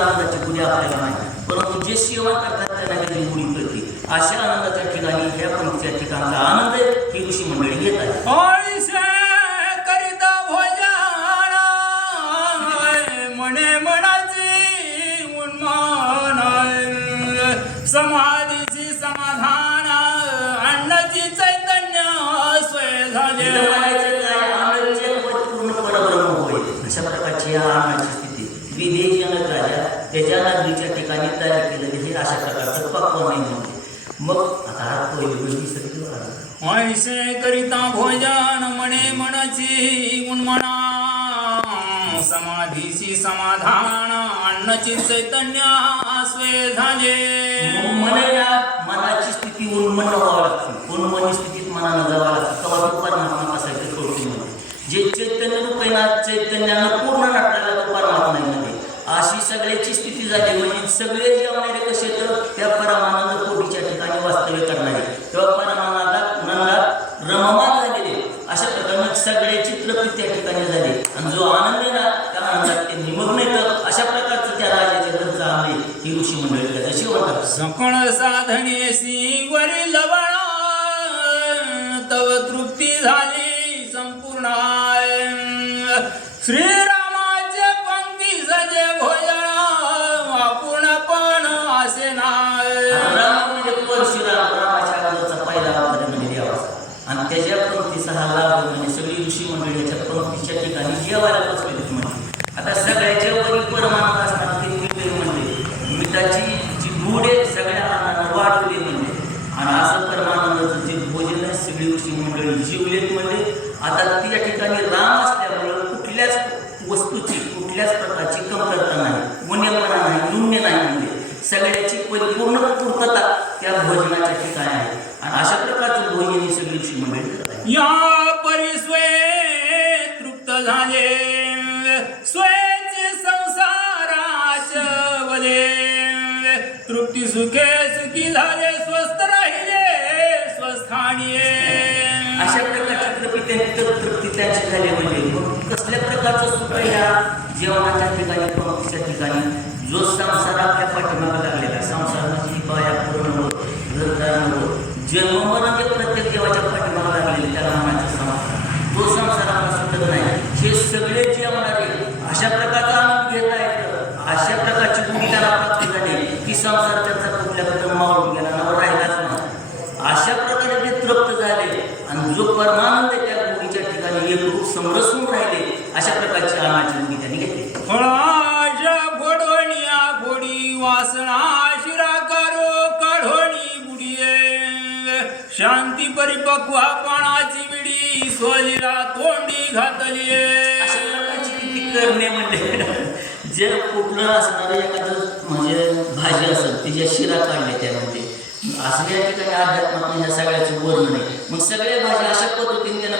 आनंदाची गुढी आपल्याला नाही, परंतु जे सेवा करतात त्यांना त्याची गुढी कळते. अशा आनंदाच्या ठिकाणी ह्या पंक्तीच्या ठिकाणचा आनंद ही ऋषी मंडळी घेत आहेत. करिता भोजन मने मनाची उन्मान समाधीची समाधान अन्नाची चैतन्य स्वय झाले. पूर्ण परब्रह्म होईल अशा प्रकारची या अन्नाची स्थिती विदेश जनक राजा त्याच्या नगरीच्या ठिकाणी तयार केलेले हे अशा प्रकारचं पक्व नाही म्हणते. मग आता ऐसे करिता भोजन मने मनाची उन्मना समाधीची समाधान अन्नाची चैतन्य स्वे झाले. मनाची स्थिती उन्मन्न व्हावं लागते. उन्मनी स्थितीत मनानं जावं लागतं. तेव्हा तो परमात्मा असायचं थोडक्यामध्ये जे चैतन्य रूपेना चैतन्यानं पूर्ण नाटकाला तो परमात्मा मध्ये अशी सगळ्याची स्थिती झाली. म्हणजे सगळे जेवणारे कसे तर त्या परमानंद कोटीच्या ठिकाणी वास्तव्य करणारे तेव्हा परमानंदात रममान झालेले अशा प्रकारे सगळ्याची तृप्ती त्या ठिकाणी झाली. आणि जो आनंद आहे ना त्या आनंदात ते निमग्न येतं. अशा प्रकारचं त्या राजाच्या घरचं आंबे ही ऋषी मंडळी त्याचा शिवतात. सकळ साधनेसी वरील लवण तव तृप्ती झाली संपूर्ण. श्रीरामाचे पंक्ती सजे भोजन अपूर्णपण असे नाही. राम म्हणजे परशुराम रामाच्या अगोदरचा पहिला अवतार म्हणजे देवाचा आणि त्याच्या पंक्तीचा हा लाभ म्हणजे सगळी ऋषी मंडळीच्या पंक्तीच्या ठिकाणी जेवायला बसलेली म्हणजे आता सगळ्याच्या वरील परमानंद असणार ते मिठे म्हणजे मिठाची जी गुढ आहे सगळ्या अन्नानं वाढवली म्हणजे आणि असं परमानंदाचं जे भोजन आहे सगळी ऋषी मंडळी जीवलेत म्हणजे आता त्या ठिकाणी राम असल्यामुळं कुठल्याच वस्तूची कुठल्याच प्रकारची कमतरता नाही, उन्हेपणा नाही, न्यून्य नाही म्हणजे सगळ्याची परिपूर्ण पूर्तता त्या भोजनाच्या ठिकाणी आहे. आणि अशा प्रकारचं भोजन ही सगळी ऋषी मंडळी करत आहे. या परिस्वे तृप्त झाले स्वयचे संसाराच वले तृप्ती सुखे सुखी झाले स्वस्थ राहिले स्वस्थानी. अशा प्रकारची तृप्ती त्यांची झाली म्हणजे मग कसल्या प्रकारचं सुख ह्या जेवणाच्या ठिकाणी पंक्तीच्या ठिकाणी जो संसार आपल्या पाठीमागं लागलेला संसार म्हणजे बाया पूर्ण घरदार जन्म म्हणजे प्रत्येक देवाच्या पाठीमागं लागलेले त्याला म्हणायचं संसार. तो संसार आपला सुटत नाही. हे सगळे जेवणारे अशा प्रकारचा आनंद घेता येतं. अशा प्रकारची गुढी त्याला प्राप्त झाली की संसार त्यांचा कुठल्याबद्दल मावळून गेला ना राहिलाच नाही. अशा प्रकारे ते तृप्त झाले आणि जो परमानंद त्या गुढीच्या ठिकाणी एक रूप समरसून राहिले अशा प्रकारची आनंदाची गुढी त्यांनी घेतली. वासना शिरा करो काढोणी गुडिये शांती परिपक्वपणाची विडी सोलीला तोंडी घातली. अशा प्रकारची किती करणे म्हणजे जे कुठलं असणारं एखादं म्हणजे भाजी असेल तिच्या शिरा काढल्या त्यामध्ये असं या ठिकाणी अध्यात्मात ह्या सगळ्याचं वर्णन आहे. मग सगळ्या भाज्या अशा पद्धतीने त्यांना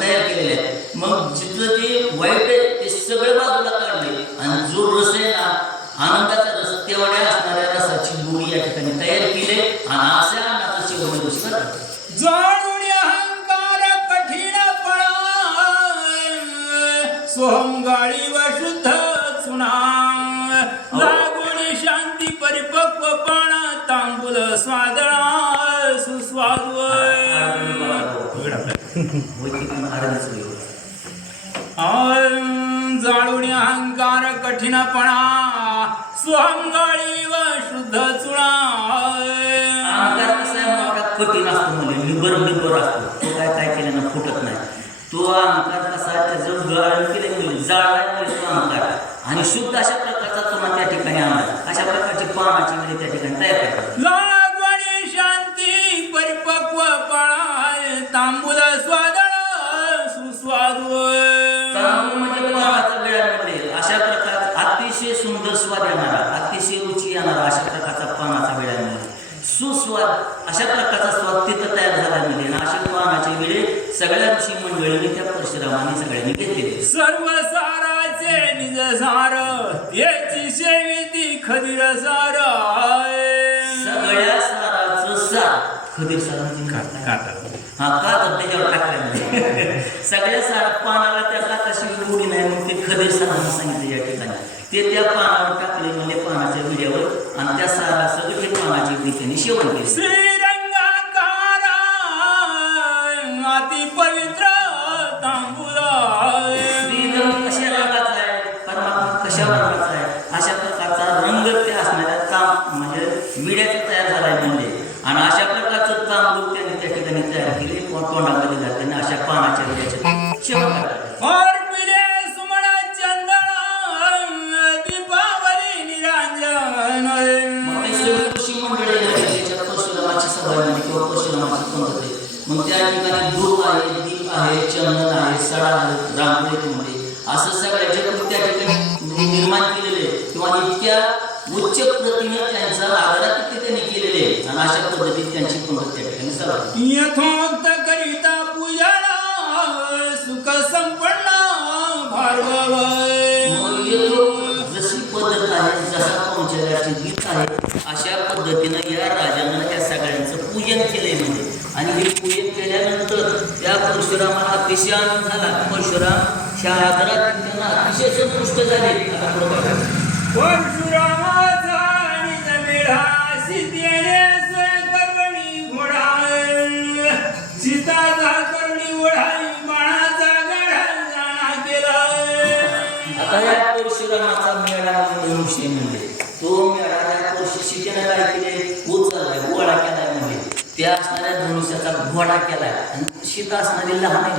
तयार केलेल्या आहेत. मग जिथलं ते वाईट आहे ते सगळं बाजूला काढले आणि जो रस आहे ना आनंदाचा रस तेवढ्या असणाऱ्या रसाची गुढी या ठिकाणी तयार केली आणि अशा अन्नाचं सेवन ऋषी करतात. जाणून अहंकार कठीणपणा सोहम गाळी व शुद्ध चुना लागून शांती परिपक्वपणा तांबूल स्वादळा सुस्वादू. जाळून अहंकार कठीणपणा स्वहंगाळी व शुद्ध चुळा. अहंकार कसा आहे मोठा कठीण असतो म्हणजे निबर असतो. तो काय केल्यानं फुटत नाही. तो अहंकार कसा त्याचं गळण केलं जाळला तो अहंकार आणि शुद्ध अशा प्रकारचा तुम्हाला त्या ठिकाणी आणला. अशा प्रकारची पानाची वेळी त्या ठिकाणी तयार करतात. लागवणी शांती परिपक्वपणा तांबूल स्वादळ सुस्वादू. म्हणजे पानाचा वेळामध्ये अशा प्रकारचा अतिशय सुंदर स्वाद येणारा अतिशय रुची येणारा अशा प्रकारचा पानाचा वेळामध्ये सुस्वाद अशा प्रकारचा स्वाद तिथं तयार झाल्यामध्ये अशा पानाचे वेळे सगळ्या ऋषी मंडळींनी त्या परशुरामाने सगळ्यांनी घेतलेले. सर्व साराचे निज सार याची सेविती खदीर सार. सगळ्या साराचं सार खदीर सार हा का तर त्याच्यावर टाकल्यामध्ये सगळ्या सार पानाला त्या काताशी गोडी नाही मग ते खदीर सारांना सांगितलं या ठिकाणी ते त्या पानावर टाकले म्हणजे पानाच्या विड्यावर आणि त्या सगळे पानाची रीतीने सेवन केले. श्रीरंगाकारा अति पवित्र तांबूला श्रीरंग कशा रंगाचा आहे, परमात्मा कशा रंगाचा आहे, अशा प्रकारचा रंग ते असणाऱ्या म्हणजे विड्याचा तयार झाला आहे म्हणजे. आणि अशा प्रकारचं तांबूळ त्यांनी त्या ठिकाणी तयार केले व तोंडामध्ये घातल्याने अशा पानाच्या विड्याचे सेवन करावे. और पिले सुमन चंदन दीपावली निरंजन. मग ते सगळे ऋषी मंडळी आहेत, त्याच्यात परशुरामाची सभा झाली किंवा परशुरामाची पंगत आहे. मग त्या ठिकाणी धूप आहे, दीप आहे, चंदन आहे, सडा आहे, रांगोळी म्हणजे असं सगळ्याचे त्या ठिकाणी निर्माण केलेले किंवा इतक्या उच्च प्रतीने त्यांचा आदरातिथ्य त्यांनी केलेले आणि अशा पद्धतीत त्यांची पंगत त्या ठिकाणी सभा झाली. यथोक्त करिता पूजन सुख संपन्न भार्गव. मग जशी पद्धत आहे, जसा पंचराची गीत आहे, अशा पद्धतीनं या राजानं त्या सगळ्यांचं पूजन केलंय म्हणजे. आणि हे पूजन केल्यानंतर त्या परशुरामाला अतिशय आनंद झाला. परशुराम आदरात त्यांना अतिशय संतुष्ट झाले. आता पुढे बघा. परशुरामाचा निज मेढा सीतेने स्वयंकर्मणी घोडा. सीताचा करुणी ओढाई बाणाचा गाढा जाणा केला. आता या परशुरामाचा मेळा धनुष्य म्हणजे तो मेळा त्या सीतेने काय केले, उचललाय, गोळा केलाय म्हणजे त्या असणाऱ्या धनुष्याचा घोडा केलाय आणि सीता असणारी लहान